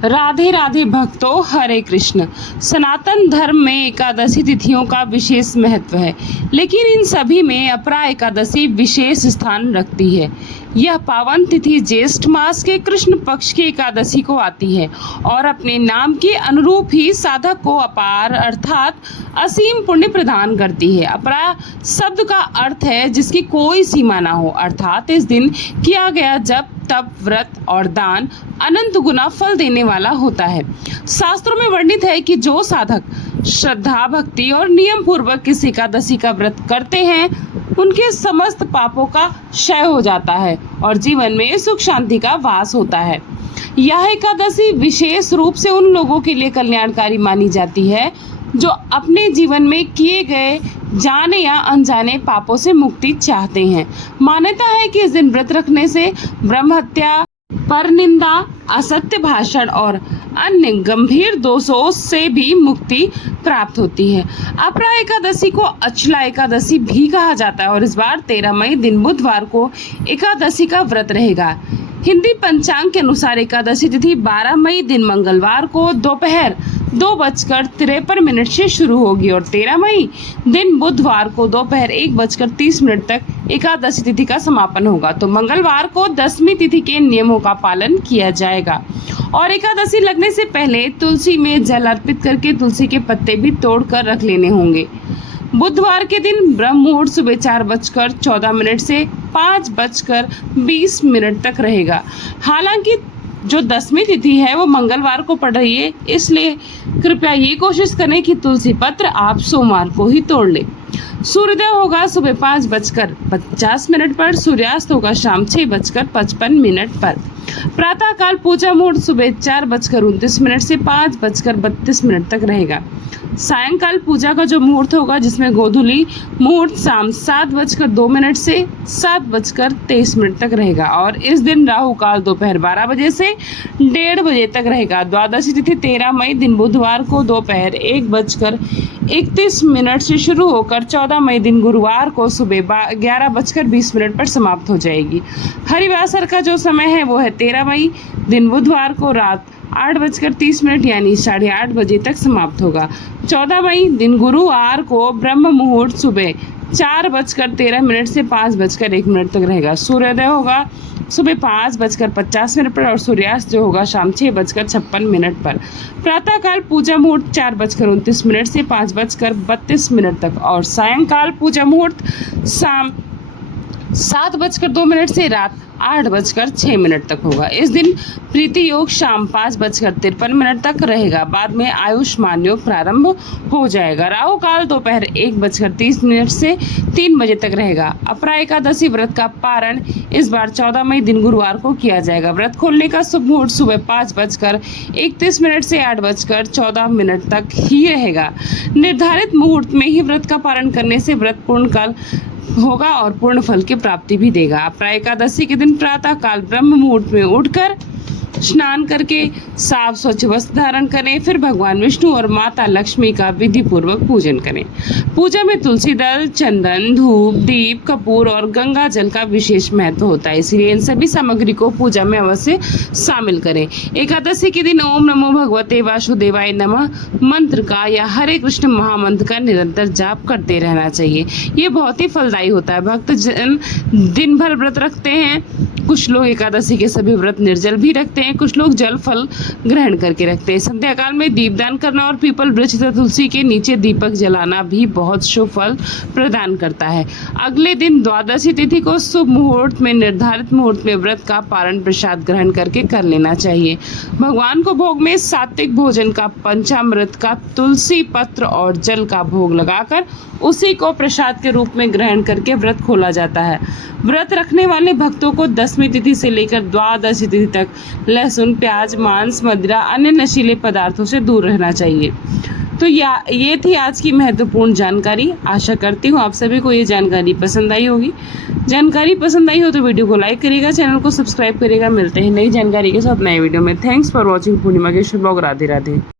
राधे राधे भक्तों, हरे कृष्ण। सनातन धर्म में एकादशी तिथियों का विशेष महत्व है, लेकिन इन सभी में अपरा एकादशी विशेष स्थान रखती है। यह पावन तिथि ज्येष्ठ मास के कृष्ण पक्ष की एकादशी को आती है और अपने नाम के अनुरूप ही साधक को अपार अर्थात असीम पुण्य प्रदान करती है। अपरा शब्द का अर्थ है जिसकी कोई सीमा ना हो, अर्थात इस दिन किया गया जप तप व्रत और दान अनंत गुना फल देने वाला होता है। शास्त्रों में वर्णित है कि जो साधक श्रद्धा भक्ति और नियम पूर्वक इस एकादशी का व्रत करते हैं उनके समस्त पापों का क्षय हो जाता है और जीवन में सुख शांति का वास होता है। यह एकादशी विशेष रूप से उन लोगों के लिए कल्याणकारी मानी जाती है जो अपने जीवन में किए गए जाने या अनजाने पापों से मुक्ति चाहते हैं। मान्यता है कि इस दिन व्रत रखने से ब्रह्म हत्या, परनिंदा, असत्य भाषण और अन्य गंभीर दोषों से भी मुक्ति प्राप्त होती है। अपरा एकादशी को अचला एकादशी भी कहा जाता है और इस बार 13 मई दिन बुधवार को एकादशी का व्रत रहेगा। हिंदी पंचांग के अनुसार एकादशी तिथि 12 मई दिन मंगलवार को दोपहर 2:53 से शुरू होगी और 13 मई दिन बुधवार को दोपहर 1:30 तक एकादशी तिथि का समापन होगा। तो मंगलवार को 10वीं तिथि के नियमों का पालन किया जाएगा और एकादशी लगने से पहले तुलसी में जल अर्पित करके तुलसी के पत्ते भी तोड़कर रख लेने होंगे। बुधवार के दिन ब्रह्म मुहूर्त सुबह 4:14 से 5:20 तक रहेगा। हालांकि जो 10वीं तिथि है वो मंगलवार को पड़ रही है, इसलिए कृपया ये कोशिश करें कि तुलसी पत्र आप सोमवार को ही तोड़ लें। सूर्योदय होगा सुबह 5:50 पर, सूर्यास्त होगा शाम 6:55 पर। प्रातः काल पूजा मुहूर्त सुबह 4:29 से 5:32 तक रहेगा। सायंकाल पूजा का जो मुहूर्त होगा जिसमें गोधूली मुहूर्त शाम 7:02 से 7:23 तक रहेगा और इस दिन राहु काल दोपहर 12 बजे से 1:30 बजे तक रहेगा। द्वादशी तिथि 13 मई दिन बुधवार को दोपहर 1:31 से शुरू होकर 14 मई दिन गुरुवार को सुबह 11:20 पर समाप्त हो जाएगी। हरिवासर का जो समय है वो है 13 मई दिन बुधवार को रात 8:30 यानी 8:30 बजे तक समाप्त होगा। 14 मई दिन गुरुवार को ब्रह्म मुहूर्त सुबह 4:13 से 5:01 तक रहेगा। सूर्योदय होगा सुबह 5:50 पर और सूर्यास्त जो होगा शाम 6:56 पर। प्रातःकाल पूजा मुहूर्त 4:29 से 5:32 तक और सायंकाल पूजा मुहूर्त शाम 7:02 से रात 8:06 तक होगा। इस दिन प्रीति योग शाम 5:53 तक रहेगा। बाद में आयुष्मान योग प्रारंभ हो जाएगा। राहु काल दोपहर 1:30 से 3 बजे तक रहेगा। अपरा एकादशी व्रत का पारण इस बार 14 मई दिन गुरुवार को किया जाएगा। व्रत खोलने का शुभ मुहूर्त सुबह 5:31 से 8:14 तक ही रहेगा। निर्धारित मुहूर्त में ही व्रत का पारण करने से व्रत पूर्ण काल होगा और पूर्ण फल की प्राप्ति भी देगा। अपरा एकादशी के दिन प्रातः काल ब्रह्म मुहूर्त में उठकर स्नान करके साफ स्वच्छ वस्त्र धारण करें, फिर भगवान विष्णु और माता लक्ष्मी का विधि पूर्वक पूजन करें। पूजा में तुलसी दल, चंदन, धूप, दीप, कपूर और गंगा जल का विशेष महत्व होता है, इसलिए इन सभी सामग्री को पूजा में अवश्य शामिल करें। एकादशी के दिन ओम नमो भगवते वासुदेवाय नमः मंत्र का या हरे कृष्ण महामंत्र का निरंतर जाप करते रहना चाहिए। ये बहुत ही फलदायी होता है। भक्त जन दिन भर व्रत रखते हैं, कुछ लोग एकादशी के सभी व्रत निर्जल भी रखते हैं, कुछ लोग जल फल ग्रहण करके रखते हैं। संध्या काल में दीपदान करना और पीपल वृक्ष तथा तुलसी के नीचे दीपक जलाना भी बहुत शुभ फल प्रदान करता है। अगले दिन द्वादशी तिथि को शुभ मुहूर्त में निर्धारित मुहूर्त में व्रत का पारण प्रसाद ग्रहण करके कर लेना चाहिए। भगवान को भोग में सात्विक भोजन का, पंचामृत का, तुलसी पत्र और जल का भोग लगाकर उसी को प्रसाद के रूप में ग्रहण करके व्रत खोला जाता है। व्रत रखने वाले भक्तों को 10वीं तिथि से लेकर द्वादशी तिथि तक लहसुन, प्याज, मांस, मदिरा, अन्य नशीले पदार्थों से दूर रहना चाहिए। तो ये थी आज की महत्वपूर्ण जानकारी। आशा करती हूँ आप सभी को ये जानकारी पसंद आई होगी। जानकारी पसंद आई हो तो वीडियो को लाइक करिएगा, चैनल को सब्सक्राइब करिएगा। मिलते हैं नई जानकारी के साथ नए वीडियो में। Thanks for watching. पूर्णिमा के शुभ। राधे राधे।